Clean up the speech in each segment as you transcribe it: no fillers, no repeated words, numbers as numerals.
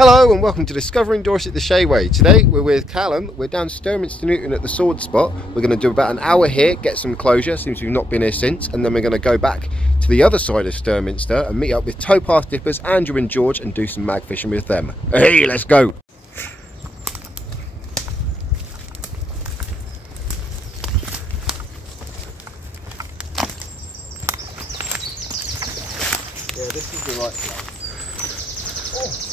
Hello and welcome to Discovering Dorset the Shayway. Today we're with Callum. We're down Sturminster Newton at the Sword Spot. We're going to do about an hour here, get some closure, seems we've not been here since, and then we're going to go back to the other side of Sturminster and meet up with towpath dippers Andrew and George and do some mag fishing with them. Hey, let's go! Yeah, this is the right place. Oh.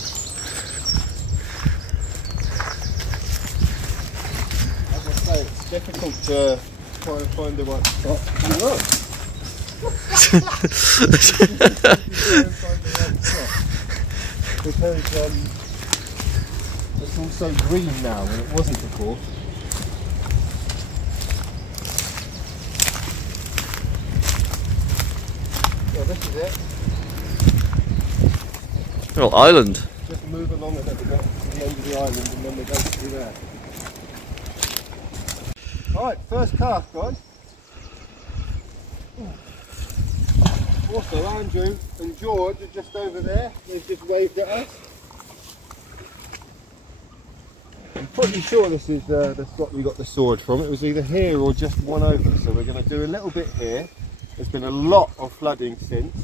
It's difficult to try and find the right spot. Because it's all so green now and it wasn't before. So this is it. Little island. Just move along a little bit to the end of the island and then we're going through there. Alright, first cast, guys. Also, Andrew and George are just over there. They've just waved at us. I'm pretty sure this is the spot we got the sword from. It was either here or just one over. So we're going to do a little bit here. There's been a lot of flooding since.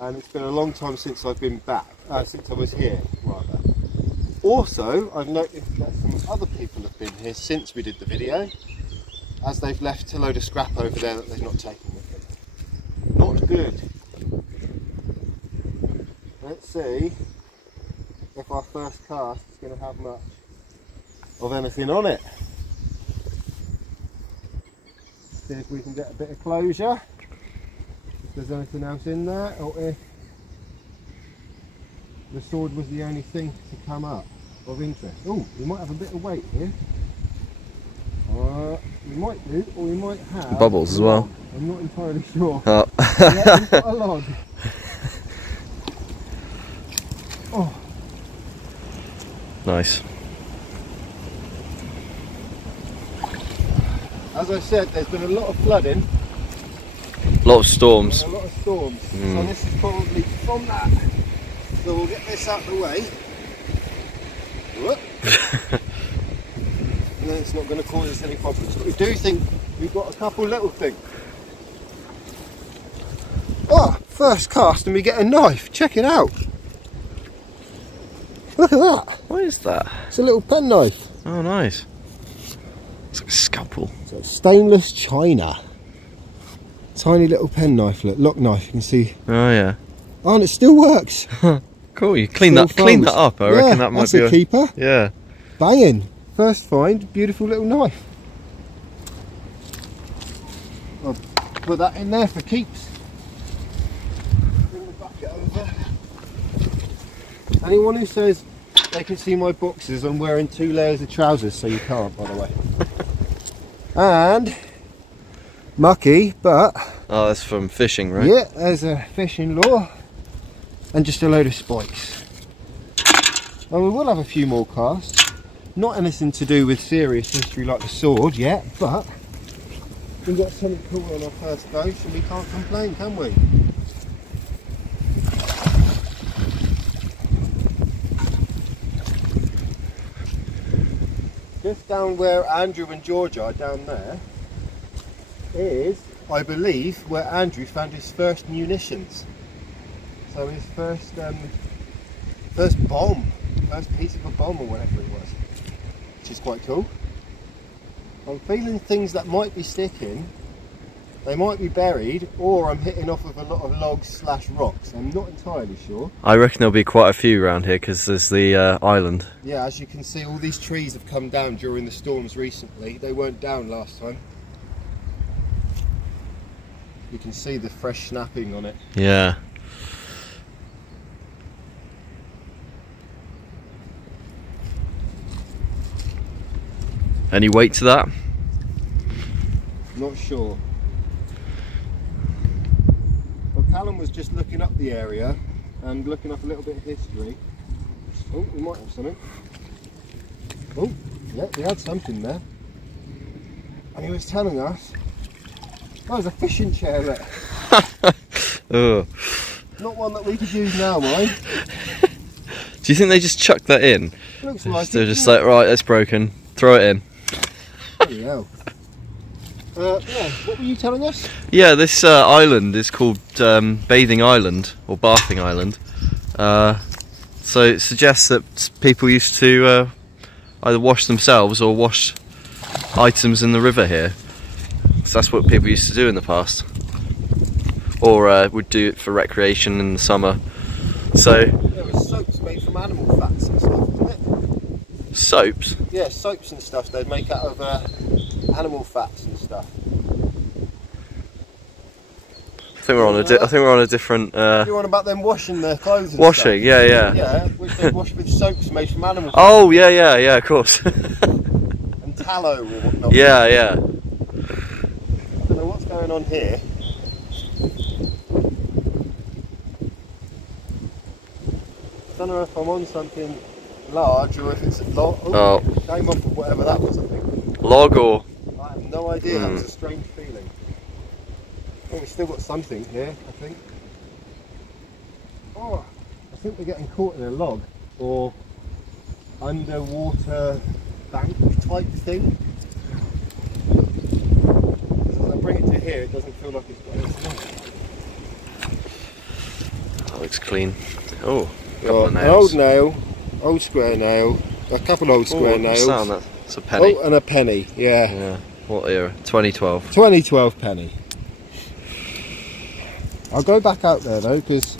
And it's been a long time since I've been back. Since I was here, rather. Also, I've noticed that some other people have been here since we did the video, as they've left a load of scrap over there that they've not taken with them. Not good. Let's see if our first cast is going to have much of anything on it. See if we can get a bit of closure, if there's anything else in there, or if the sword was the only thing to come up of interest. Oh, we might have a bit of weight here. We might do, or we might have bubbles as well. I'm not entirely sure. Oh. Yeah, we've got a log. Oh. Nice. As I said, there's been a lot of flooding. A lot of storms. A lot of storms. So this is probably from that. So we'll get this out of the way. Whoop. And then it's not going to cause us any problems. But we do think we've got a couple little things. Oh, first cast and we get a knife. Check it out. Look at that. What is that? It's a little pen knife. Oh, nice. It's like a scalpel. So stainless china. Tiny little pen knife, lock knife, you can see. Oh, yeah. Oh, and it still works. Cool, you clean that up. I reckon that might be a keeper. Yeah. Banging. First find, beautiful little knife. I'll put that in there for keeps. Bring the bucket over. Anyone who says they can see my boxes, I'm wearing 2 layers of trousers, so you can't, by the way. And mucky, but oh, that's from fishing, right? yeah, there's a fishing lure and just a load of spikes. And we will have a few more casts. Not anything to do with serious history like the sword yet, but we've got something cool on our first dose and we can't complain, can we? Just down where Andrew and George are, down there, is, I believe, where Andrew found his first munitions. So his first bomb, first piece of a bomb or whatever it was. Which is quite cool. I'm feeling things that might be sticking, they might be buried, or I'm hitting off of a lot of logs slash rocks. I'm not entirely sure. I reckon there'll be quite a few around here because there's the island. Yeah, as you can see, all these trees have come down during the storms recently. They weren't down last time. You can see the fresh snapping on it. Yeah. Any weight to that? Not sure. Well, Callum was just looking up the area and looking up a little bit of history. Oh, we might have something. Oh, yeah, we had something there. And he was telling us, oh, there's a fishing chair there. Oh. Not one that we could use now, mind. Do you think they just chuck that in? Looks like They're it, just doesn't like, right, that's broken. Throw it in. it? Bloody hell. Yeah, what were you telling us? Yeah, this island is called Bathing Island or Bathing Island. So it suggests that people used to either wash themselves or wash items in the river here. So that's what people used to do in the past, or would do it for recreation in the summer. So There was soaps made from animal fats and stuff, wasn't it? soaps. Yeah, soaps and stuff they'd make out of animal fats and stuff. I think we're on a different. You're on about them washing their clothes and Washing, stuff. yeah. Yeah, which they wash with soaps made from animal fats. Oh yeah, of course. And tallow or whatnot. yeah. I don't know what's going on here. I don't know if I'm on something large or if it's a log. Oh. Came off of whatever that was, I think. Log or. I have no idea, that was a strange feeling. Oh, we've still got something here, I think. Oh, I think we're getting caught in a log or underwater bank type thing. As I bring it to here, it doesn't feel like it's got anything on it. That looks clean. Oh, a couple Got of an nails. old nail, old square nail, a couple old square nails. That's a penny. Oh, and a penny, yeah. Yeah. What era? 2012. 2012 penny. I'll go back out there though, because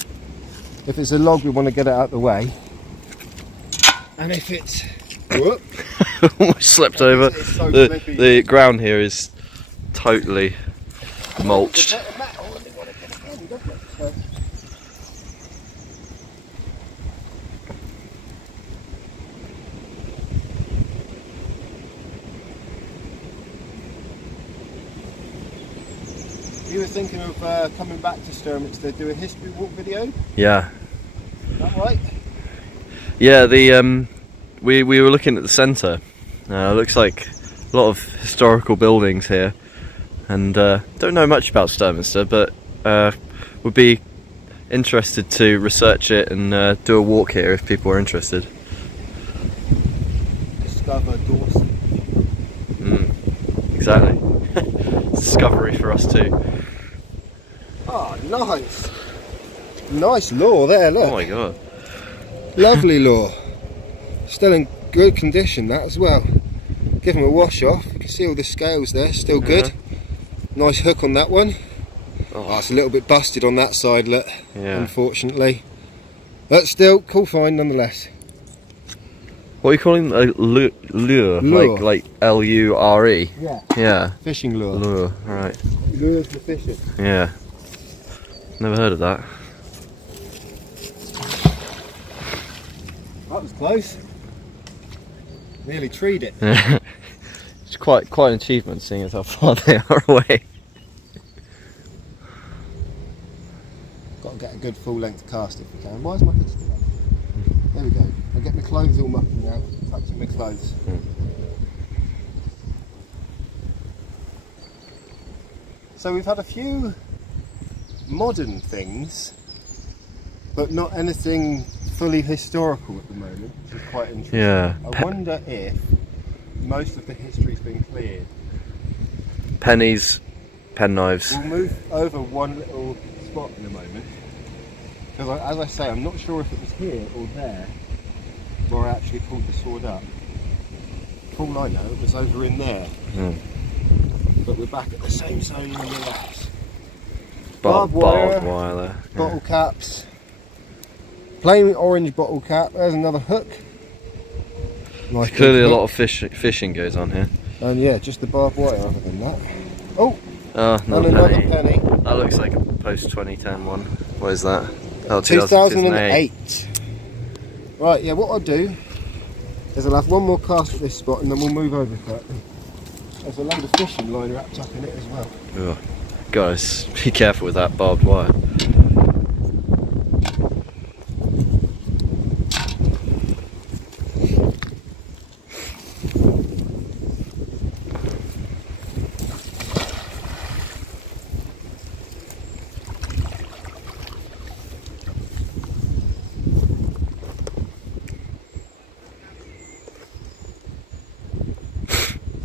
if it's a log we want to get it out the way. And if it's... Whoop, Almost slipped over. It's so The ground here is totally mulched. There's a bit of metal and they want to get it in, doesn't it? So- You were thinking of coming back to Sturmix to do a history walk video? Yeah. Is that right? Yeah, the we were looking at the centre. Looks like a lot of historical buildings here, and don't know much about Sturminster, but would be interested to research it and do a walk here if people are interested. Discover Dorset. Exactly. Discovery for us too. Oh, nice. Nice law there, look. Oh my god. Lovely law. Still in good condition, that as well. Give them a wash off. You can see all the scales there, still good. Nice hook on that one. Oh, it's a little bit busted on that side, look, unfortunately. But still, cool find nonetheless. What are you calling lure? Like L-U-R-E? Yeah. Yeah. Fishing lure. Lure, right. Lures for fishing. Yeah. Never heard of that. That was close. Nearly treed it. It's quite an achievement seeing as how far they are away. Got to get a good full length cast if we can. Why is my pistol up? There we go. I'll get my clothes all mucky now. Touching my clothes. So we've had a few modern things, but not anything fully historical at the moment, which is quite interesting. Yeah. I wonder if most of the history's been cleared. Pennies, penknives. We'll move over one little spot in a moment, because as I say, I'm not sure if it was here or there where I actually pulled the sword up. For all I know, it was over in there. But we're back at the same zone nonetheless. Barbed wire there. Bottle caps. Plain orange bottle cap. There's another hook. Nice. Clearly a lot of fishing goes on here. And yeah, just the barbed wire other than that. Oh! Oh, And another penny. That looks like a post-2010 one. What is that? Oh, 2008. Right, yeah, what I'll do is I'll have one more cast at this spot and then we'll move over to it. There's a load of fishing line wrapped up in it as well. Ugh. Guys, be careful with that barbed wire.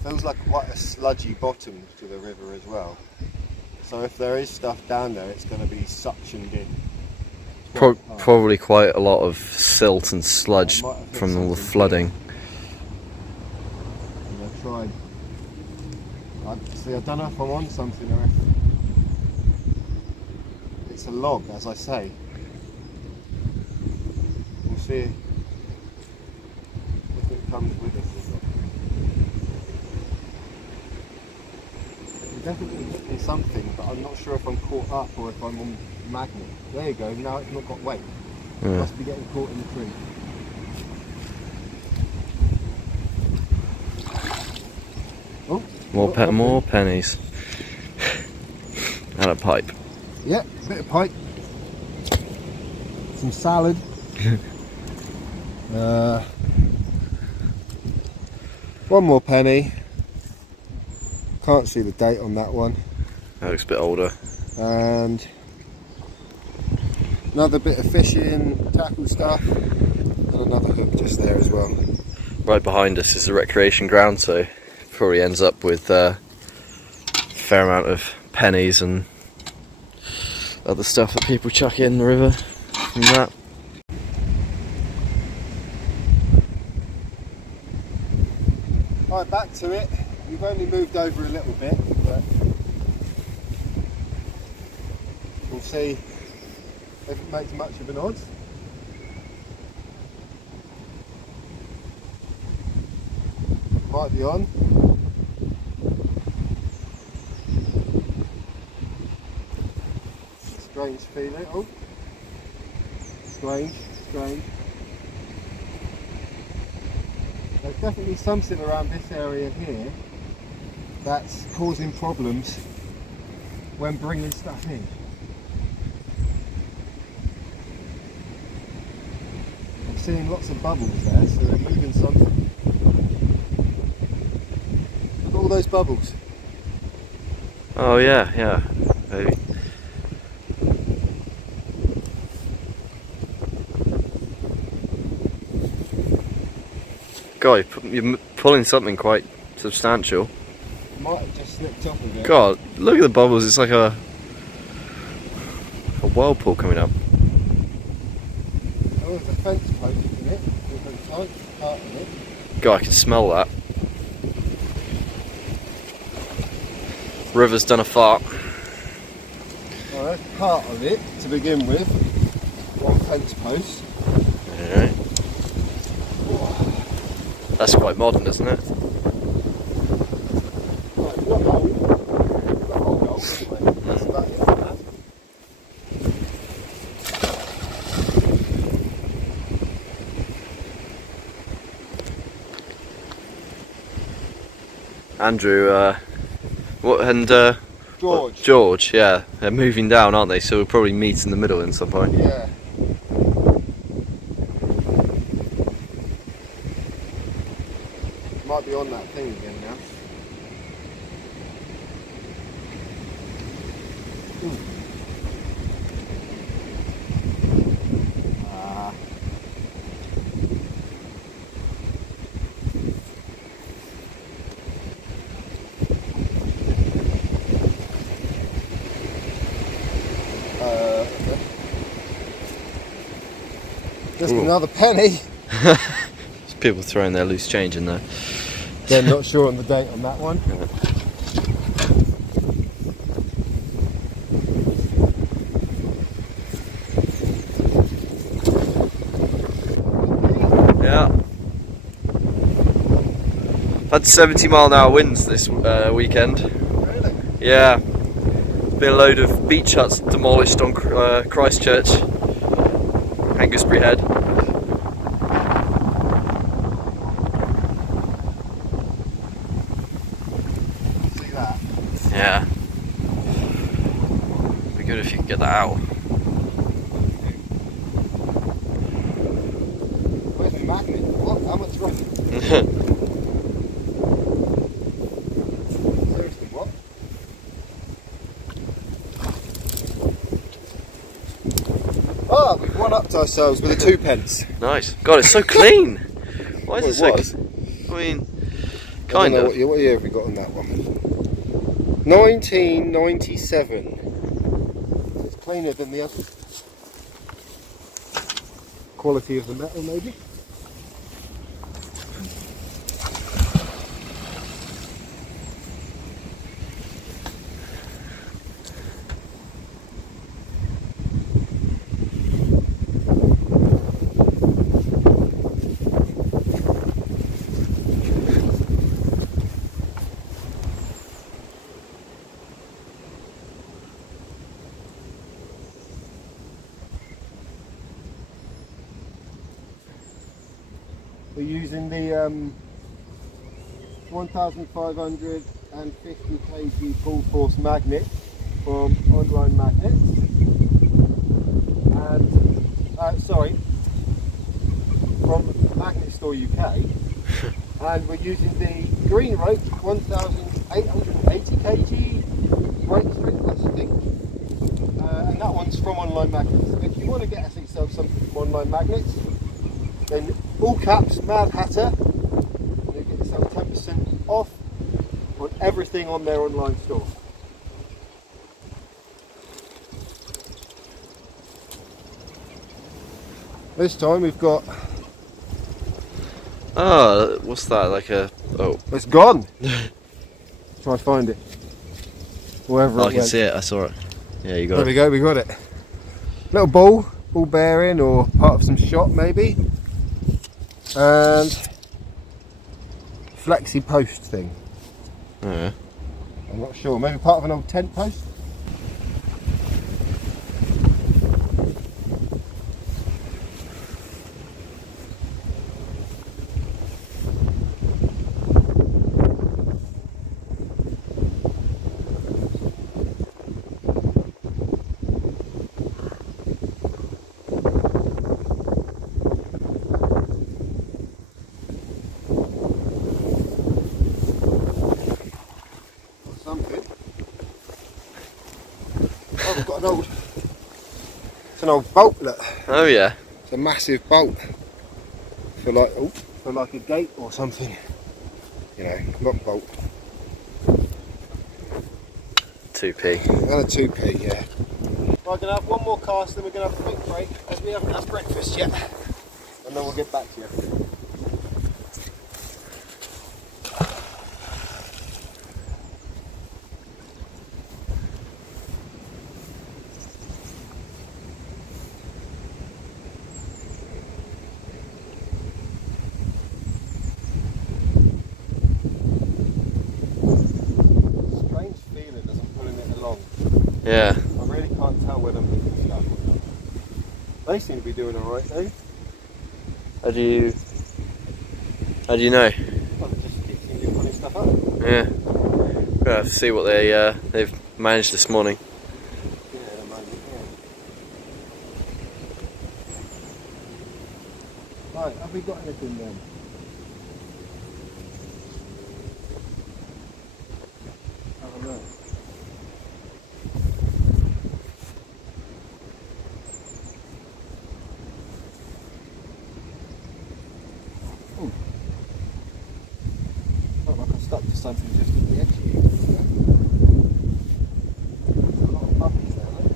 feels like quite a sludgy bottom to the river as well. So if there is stuff down there, it's going to be suctioned in. Probably quite a lot of silt and sludge from all the flooding. I tried. I don't know if I'm on something or if it's a log, as I say. We'll see if it comes with us. It definitely hit me something, but I'm not sure if I'm caught up or if I'm on magnet. There you go, now it's not got weight. It must be getting caught in the tree. Oh, more pennies. And a pipe. Yeah, a bit of pipe. Some salad. One more penny. Can't see the date on that one. That looks a bit older. And another bit of fishing, tackle stuff, and another hook just there as well. Right behind us is the recreation ground, so probably ends up with a fair amount of pennies and other stuff that people chuck in the river from that. Right, back to it. We've only moved over a little bit, but we'll see if it makes much of an odds. Might be on. Strange feeling. Oh, strange. There's definitely something around this area here that's causing problems when bringing stuff in. I'm seeing lots of bubbles there, so they're moving something. Look at all those bubbles. Oh yeah, maybe. God, you're pulling something quite substantial. Might have just slipped up a bit. God, look at the bubbles, it's like a whirlpool coming up. Oh, there's a fence post in it, with a tight part of it. God, I can smell that. River's done a fart. Well, that's part of it to begin with. One fence post. Alright. That's quite modern, isn't it? Right, not old. Not old, anyway. That's about it for that. Andrew, George. George, yeah, they're moving down, aren't they? So we'll probably meet in the middle at some point. Yeah. Might be on that thing again now. Just another penny. There's people throwing their loose change in there. Yeah, not sure on the date on that one. Yeah. Had 70-mile-an-hour winds this weekend. Really? Yeah. Been a load of beach huts demolished on Christchurch, Hangusbury Head. See that? Yeah. Be good if you could get that out. Where's the magnet? What? How much wrong? Seriously, what? Ah, we've won up to ourselves with a 2p. Nice. God, it's so clean. Why is Well, it so? it was. I mean, Kind of. What year have we got on that one? 1997. It's cleaner than the others. Quality of the metal, maybe. We're using the 1550 kg full force magnet from Online Magnets, and from Magnet Store UK, and we're using the green rope 1880 kg brake strength, that's the thing, and that one's from Online Magnets. If you want to get yourself something from Online Magnets, then all caps, Mad Hatter, you get yourself 10% off on everything on their online store. This time we've got... Oh, what's that? Like a... Oh. It's gone! Try and find it. Wherever I can see it, I saw it. Yeah, you got it. There we go, we got it. Little ball bearing or part of some shot maybe. And flexi post thing. Oh, yeah. I'm not sure, maybe part of an old tent post? It's an old bolt, look. Oh yeah. It's a massive bolt for like a gate or something. You know, not bolt. 2p. And a 2p, yeah. We're gonna have one more cast, then we're gonna have a quick break as we haven't had breakfast yet, and then we'll get back to you. Yeah. I really can't tell whether I'm picking it up or not. They seem to be doing alright though. How do you know? Well, they just keep putting stuff up. Yeah. We'll have to see what they've managed this morning. Yeah, at the moment, yeah. Right, have we got anything then? I don't know. Stuck to something just at the edge here. There's a lot of bubbles there, look.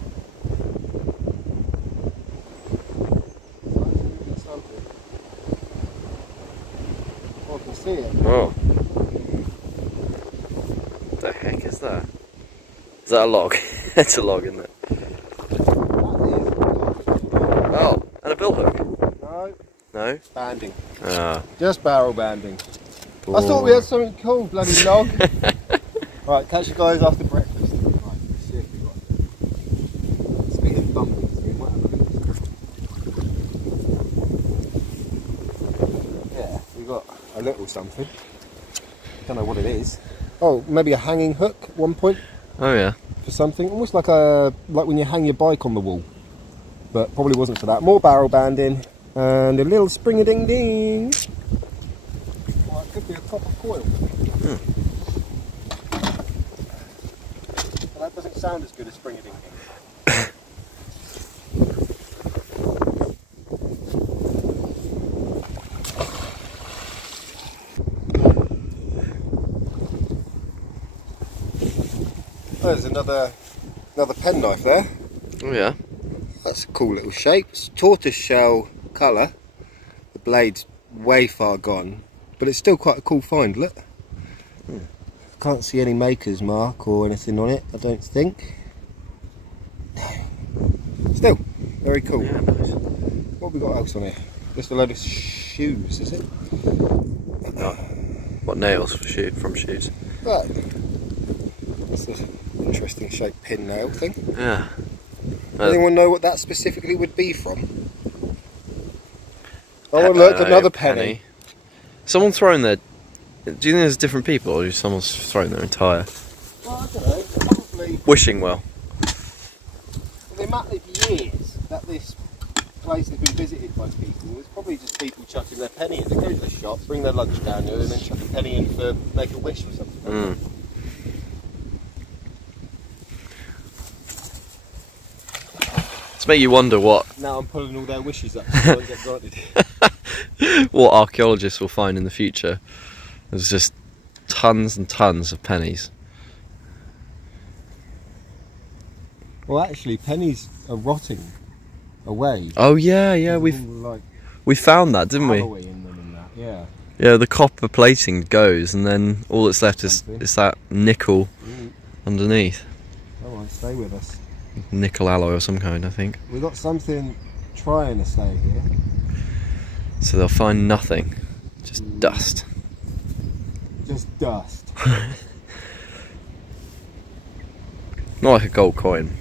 Something. Oh, I can see it. Oh. What the heck is that? Is that a log? It's a log, isn't it? Oh, and a billhook? No. No? Banding. Ah. Just barrel banding. I thought we had something cool, bloody log. Right, catch you guys after breakfast. Right, let's see if we got it. Speaking of bumpers, we might have a look. Yeah, we got a little something. Don't know what it is. Oh, maybe a hanging hook at one point. Oh yeah. For something, almost like when you hang your bike on the wall. But probably wasn't for that. More barrel banding and a little spring-a-ding-ding. Could be a copper coil. Well, that doesn't sound as good as spring-a-ding-ding. There's another penknife there. Oh yeah. That's a cool little shape. It's tortoise shell colour. The blade's way far gone, but it's still quite a cool find, look. Can't see any maker's mark or anything on it, I don't think. No. Still, very cool. Yeah, nice. What have we got else on here? Just a load of shoes, is it? No. What, nails from shoes? Right. That's an interesting shaped pin nail thing. Yeah. Anyone know what that specifically would be from? Oh look, another penny. Someone throwing their... Do you think there's different people, or someone's throwing their entire... Well, I don't know, probably... Wishing well. The amount of years that this place has been visited by people, it's probably just people chucking their penny in. They go to the shop, bring their lunch down here, and then chuck a penny in for make a wish or something. Mm. To make you wonder what... Now I'm pulling all their wishes up so they won't get granted. what archaeologists will find in the future. There's just tons and tons of pennies. Well, actually, pennies are rotting away. Oh yeah, we found that, didn't we? In them and that, yeah. Yeah, the copper plating goes, and then all that's left is that nickel underneath. Oh, well, stay with us. Nickel alloy of some kind, I think. We've got something trying to stay here. So they'll find nothing, just dust. Just dust. Not like a gold coin.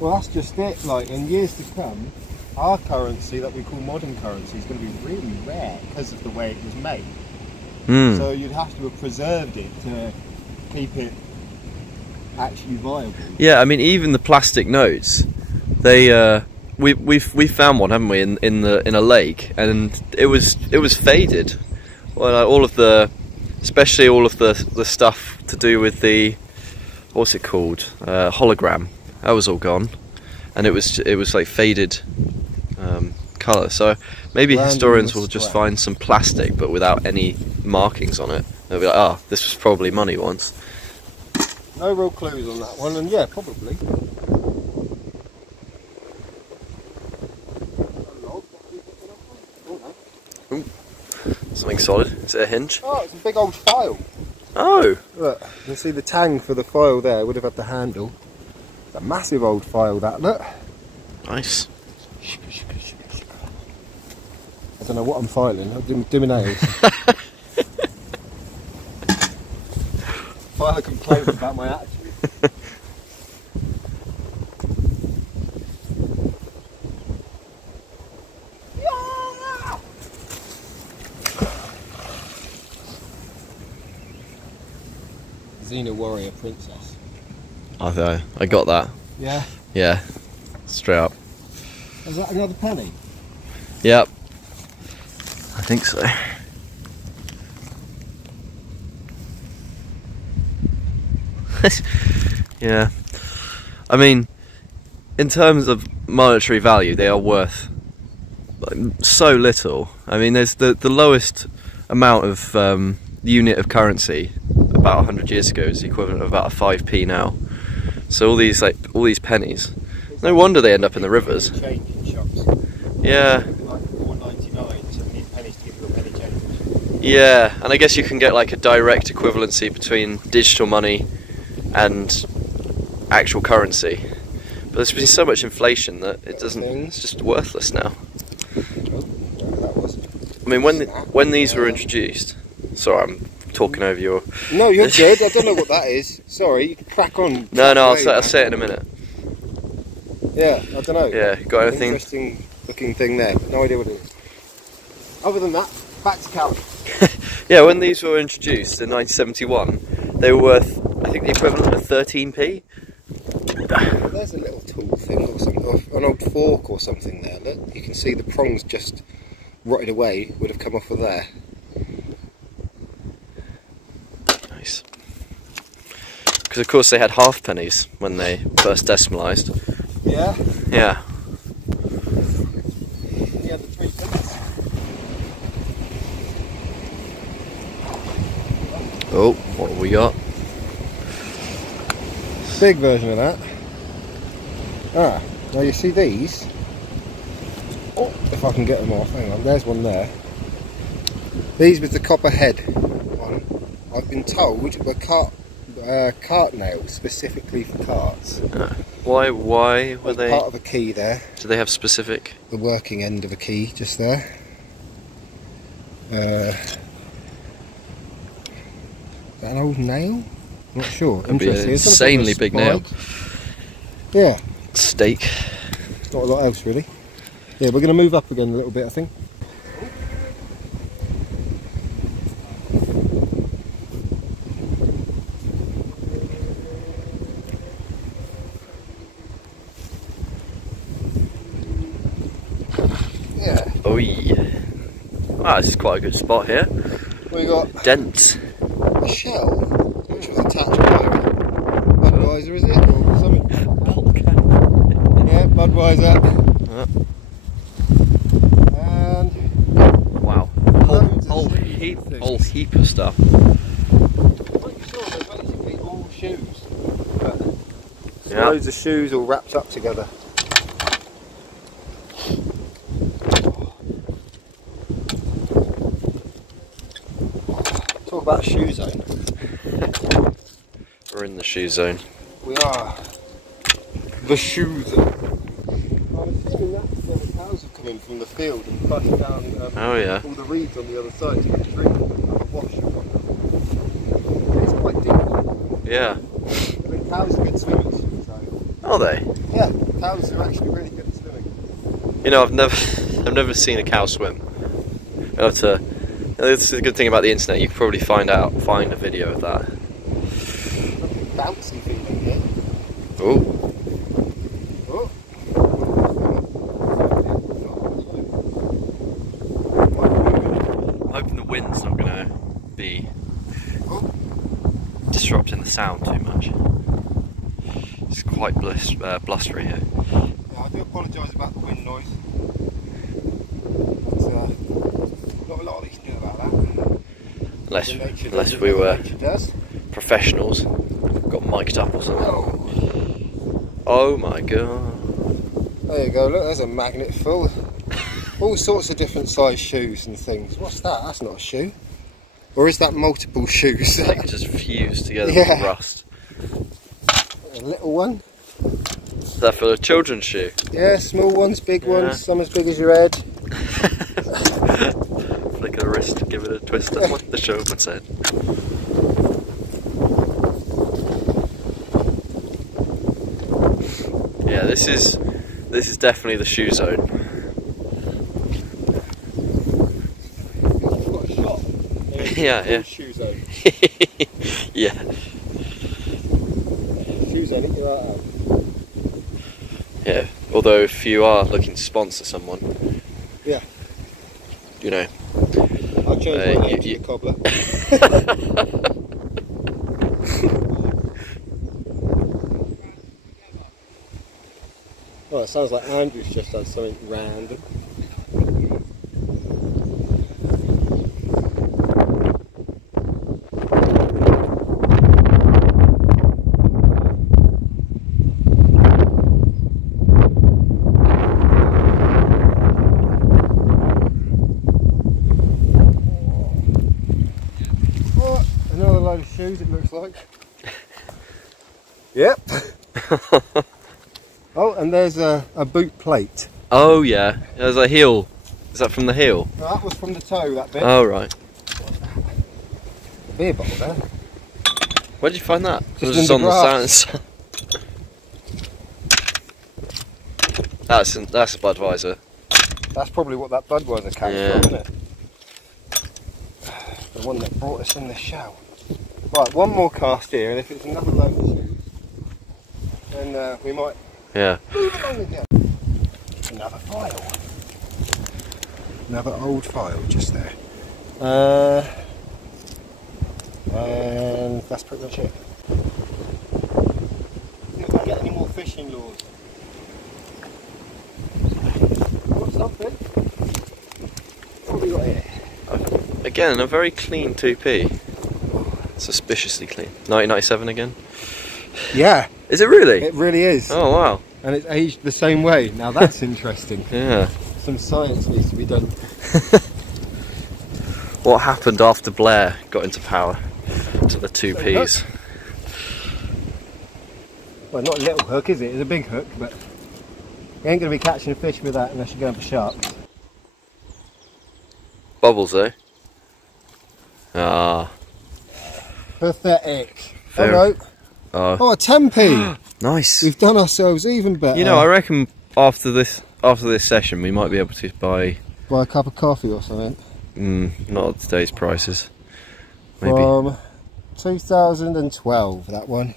Well, that's just it. Like, in years to come, our currency that we call modern currency is going to be really rare because of the way it was made. Mm. So you'd have to have preserved it to keep it actually viable. Yeah, I mean, even the plastic notes, they we found one, haven't we, in a lake, and it was faded. Well, like all of the, especially all of the stuff to do with the, what's it called, hologram. That was all gone, and it was like faded colour. So maybe historians will just find some plastic, but without any markings on it. They'll be like, oh, this was probably money once. No real clues on that one, and yeah, probably. Ooh, something solid. Is it a hinge? Oh, it's a big old file. Oh! Look, you can see the tang for the file there. Would have had the handle. It's a massive old file, that, look. Nice. I don't know what I'm filing. I'm doing my nails. File a complaint about my attitude. Xena Warrior Princess. I got that. Yeah. Yeah. Straight up. Is that another penny? Yep. I think so. Yeah. I mean, in terms of monetary value, they are worth so little. I mean, there's the lowest amount of unit of currency about 100 years ago is the equivalent of about a 5p now. So all these pennies, no wonder they end up in the rivers. Yeah. Like 4.99, so we need pennies to give you a penny change. Yeah, and I guess you can get like a direct equivalency between digital money and actual currency. But there's been so much inflation that it's just worthless now. I mean, when these were introduced, sorry, I'm talking over your... No, you're good. I don't know what that is. Sorry, you can crack on. No, I'll say it in a minute. Yeah, I don't know. Yeah, got anything? Interesting looking thing there. No idea what it is. Other than that, back to Cal. Yeah, when these were introduced in 1971, they were worth, I think, the equivalent of 13p. There's a little tool thing or something, an old fork or something there. Look, you can see the prongs just rotted away, would have come off of there. Nice. Because of course they had half pennies when they first decimalised. Yeah? Yeah. Yeah, the 3 pennies. Oh, what have we got? Big version of that. Ah, now you see these? Oh, if I can get them off, hang on, there's one there. These with the copper head on, I've been told were cart nails, specifically for carts. Why were they? Part of a key there. Do they have specific? The working end of a key, just there. Is that an old nail? I'm not sure. It'd be an insanely big nail. Yeah. Steak. Not a lot else really. Yeah, we're going to move up again a little bit, I think. Yeah. Oh yeah. Ah, this is quite a good spot here. We got dents. A shell, which was attached by Budweiser, is it? Or something? Yeah, Budweiser. And wow, whole heap of stuff. I'm not sure they're basically all shoes. Yeah. Loads of shoes all wrapped up together. Talk about shoe zone. We're in the shoe zone. We are the shoe zone. I'm assuming that's where the cows have come in from the field and flushed down oh yeah. all the reeds on the other side to get drink and have a wash and whatnot. It's quite deep. Yeah. The cows are good swimmers. So. Are they? Yeah, cows are actually really good at swimming. You know, I've never seen a cow swim. I'll have to. This is a good thing about the internet. You can probably find a video of that. Bouncy feeling here. Oh. Oh. I'm hoping the wind's not going to be disrupting the sound too much. It's quite blustery here. Yeah, I do apologise about the wind noise. But, not a lot we can do about that. Unless we were professionals, got mic'd up or something. Oh my god. There you go, look, there's a magnet full. All sorts of different size shoes and things. What's that? That's not a shoe. Or is that multiple shoes? They can just fuse together Yeah. with rust. A little one. Is that for a children's shoe? Yeah, small ones, big ones, some as big as your head. Flick of the wrist, give it a twist, that's what the showman said. Yeah, this is definitely the shoe zone. You've got a shop. Yeah. Shoe zone. Yeah. Shoe zone, you're out. Yeah. Although if you are looking to sponsor someone, yeah, you know, I'll change my name to the cobbler. Well, it sounds like Andrew's just done something random. Oh, another load of shoes it looks like. Yep. Oh, and there's a boot plate. oh yeah, there's a heel. Is that from the heel? No, that was from the toe, that bit. Oh right. Beer bottle there. Where did you find that? Just It was in the on grass. the sand. That's a Budweiser. That's probably what that Budweiser came Yeah. from, isn't it? The one that brought us in the show. Right, one more cast here, and if it's another load of shoes, then we might Yeah. move along again. Another file. Another old file just there. And that's pretty much it. See if I can get any more fishing lures. Got something? What have we got here? Again, a very clean 2p. Suspiciously clean. 1997 again. Yeah. Is it really? It really is. Oh wow. And it's aged the same way. Now that's interesting. Yeah. Some science needs to be done. What happened after Blair got into power to the 2Ps? Well, not a little hook, is it? It's a big hook, but you ain't going to be catching a fish with that unless you're going for sharks. Bubbles though. Ah. Pathetic. Fair. Oh, no. Oh. Oh, a 10p. Nice. We've done ourselves even better. You know, I reckon after this session we might be able to buy a cup of coffee or something. Not at today's prices. Maybe. From 2012, that one.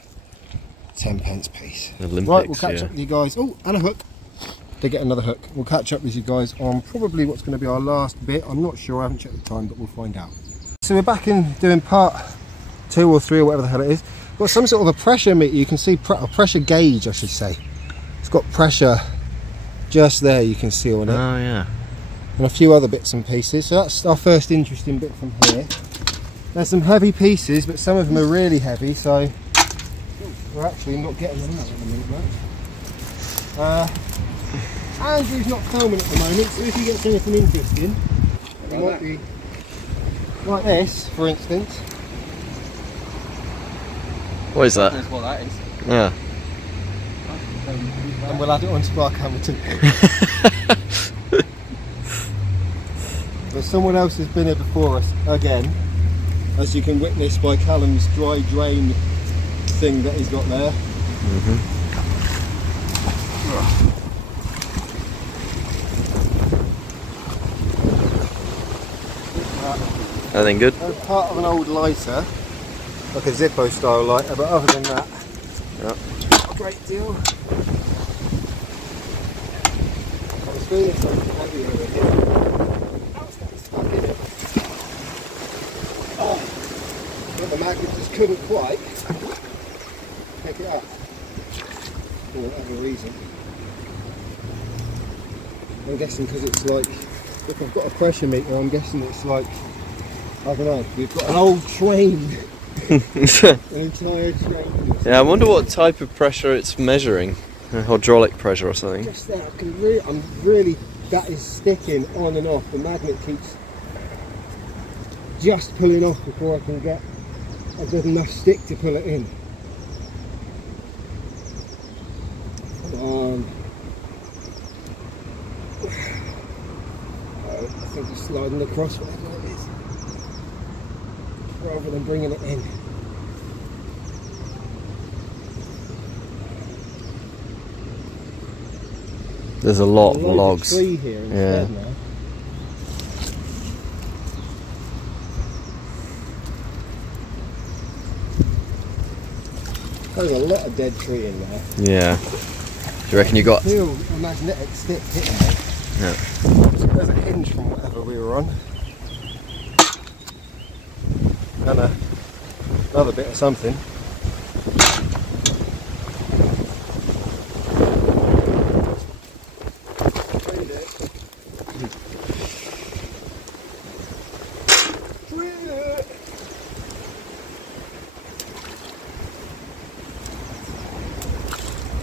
10p piece. Olympics, right, we'll catch yeah. up with you guys. Oh, and a hook. To get another hook. We'll catch up with you guys on probably what's going to be our last bit. I'm not sure, I haven't checked the time, but we'll find out. So we're back in doing part 2 or 3 or whatever the hell it is. Got some sort of a pressure meter. You can see a pressure gauge, I should say. It's got pressure just there, you can see on it. Oh yeah. And a few other bits and pieces. So that's our first interesting bit from here. There's some heavy pieces, but some of them are really heavy, so we're actually not getting them out at the minute. Andrew's not filming at the moment, so if he gets anything interesting, it might be like this, for instance. What is that? That's what that is. Yeah. And we'll add it onto our camera too. But someone else has been here before us again, as you can witness by Callum's dry drain thing that he's got there. Anything good? That was part of an old lighter, like a Zippo style lighter, but other than that, not a great deal. I was feeling something heavy over here. I was getting stuck in it. Oh, but the magnet just couldn't quite pick it up for whatever reason. I'm guessing because it's like, if I've got a pressure meter, I'm guessing it's like, I don't know, we've got an old train, an entire train. Yeah, I wonder what type of pressure it's measuring. Hydraulic pressure or something. Just there, I'm really, that is sticking on and off. The magnet keeps just pulling off before I can get a good enough stick to pull it in. Come on. I think it's sliding across whatever it is, rather than bringing it in. There's a lot of logs. Tree here instead now. There's a lot of dead tree in there. Yeah. Do you reckon you got? I feel a magnetic stick hitting me. Yeah. There's a hinge from whatever we were on. And another bit of something.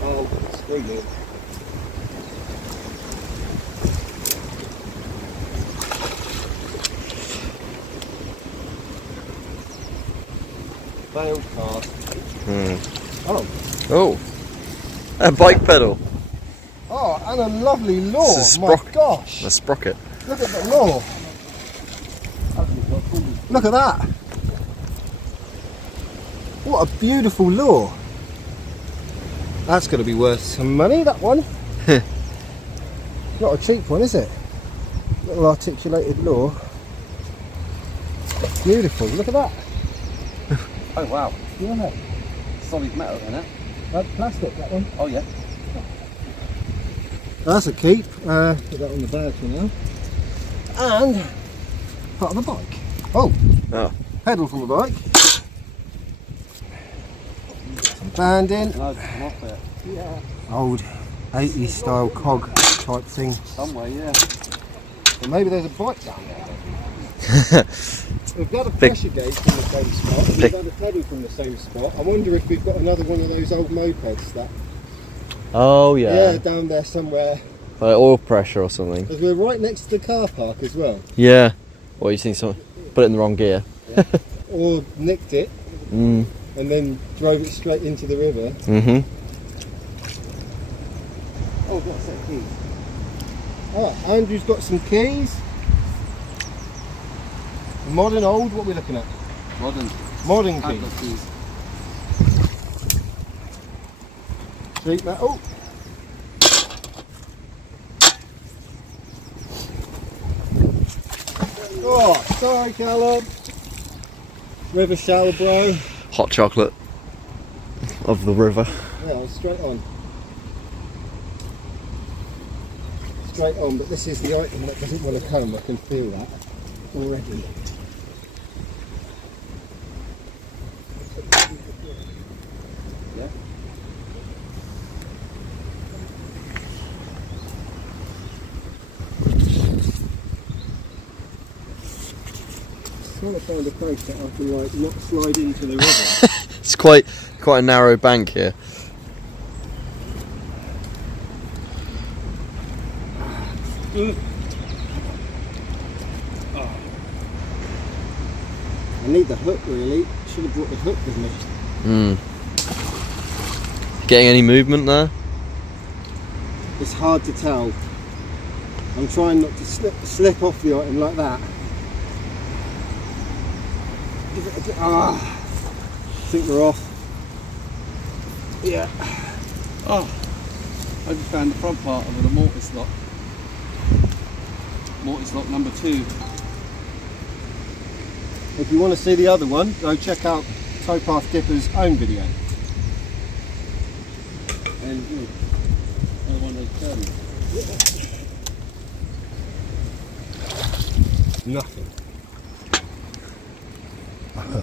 Oh, screaming. Failed cast. Oh. Oh, a bike pedal. Oh, and a lovely lure. It's a My sprocket. gosh. A sprocket. Look at the lure. Look at that. What a beautiful lure. That's going to be worth some money, that one. Not a cheap one, is it? Little articulated lure. Beautiful. Look at that. Oh wow. Yeah. Solid metal in it. Plastic, that one. Oh yeah. That's a keep. Put that on the bag for now. And part of the bike. Oh. Oh. Pedal from the bike. Some banding. No, come off it. Yeah. Old 80s style cog type thing. Somewhere, yeah. Well, maybe there's a bike down there. We've got a pressure gauge from the same spot. We've had a pedal from the same spot. I wonder if we've got another one of those old mopeds that. Oh yeah. Yeah, down there somewhere. Like oil pressure or something. Because we're right next to the car park as well. Yeah. Or you think someone put it in the wrong gear. Yeah. Or nicked it and then drove it straight into the river. Mm-hmm. Oh, I've got a set of keys. Oh, Andrew's got some keys. Modern, old, what are we looking at? Modern. Modern I've keys. got keys. Street metal. Oh, sorry Callum. River shower, bro. Hot chocolate of the river. Yeah, I was straight on. Straight on, but this is the item that doesn't want to come. I can feel that already. Yeah. Trying to find a place that I can like not slide into the river. It's quite a narrow bank here. I need the hook really. Should have brought the hook with me. Getting any movement there? It's hard to tell. I'm trying not to slip off the item like that. Give it a bit. I think we're off. Yeah. Oh, I just found the front part of the mortise lock. Mortise lock number 2. If you want to see the other one, go check out Towpath Dipper's own video. And another one of those curlies. Nothing.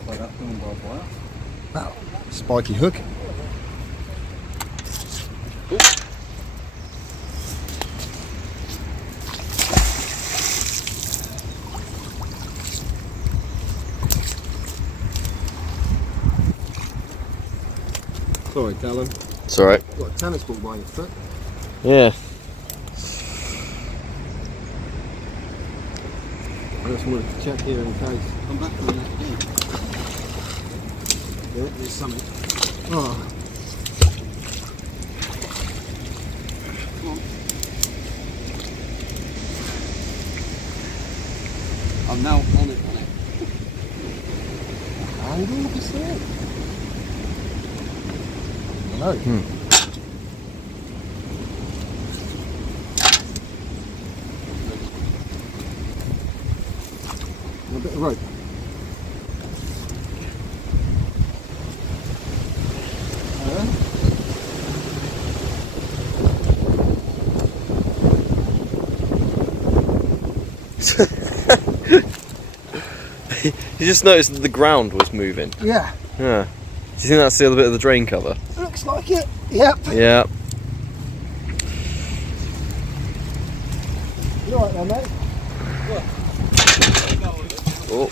By that film barbed wire. Oh, spiky hook. Sorry, Callum. It's alright. Got a tennis ball by your foot. Yeah. I just wanted to check here in case. Come back on that again. Yeah, there's something. Oh. Come on. I'm now on it. 100%. I know. A bit of rope. You just noticed that the ground was moving. Yeah. Yeah. Do you think that's the other bit of the drain cover? Looks like it. Yep. Yeah. You alright there, mate? Oh,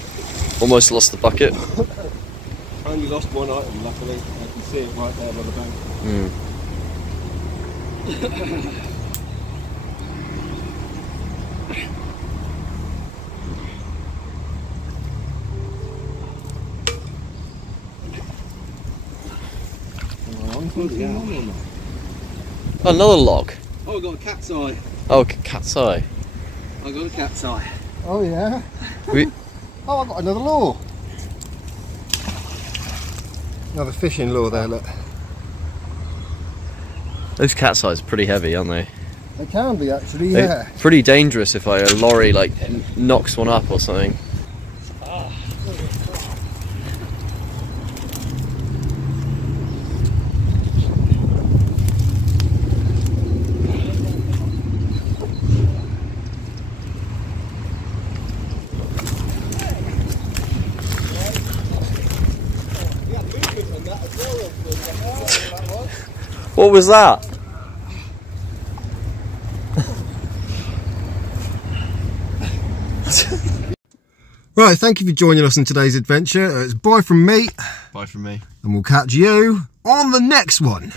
almost lost the bucket. Only lost one item, luckily. I can see it right there by the bank. Another log. Oh, I got a cat's eye. Oh, cat's eye. I got a cat's eye. Oh yeah. We, Oh, I got another lure. Another fishing lure there, look. those cat's eyes are pretty heavy, aren't they? They can be actually, They're yeah. pretty dangerous if a lorry like knocks one up or something. What was that? Right, thank you for joining us in today's adventure. It's bye from me. Bye from me. And we'll catch you on the next one.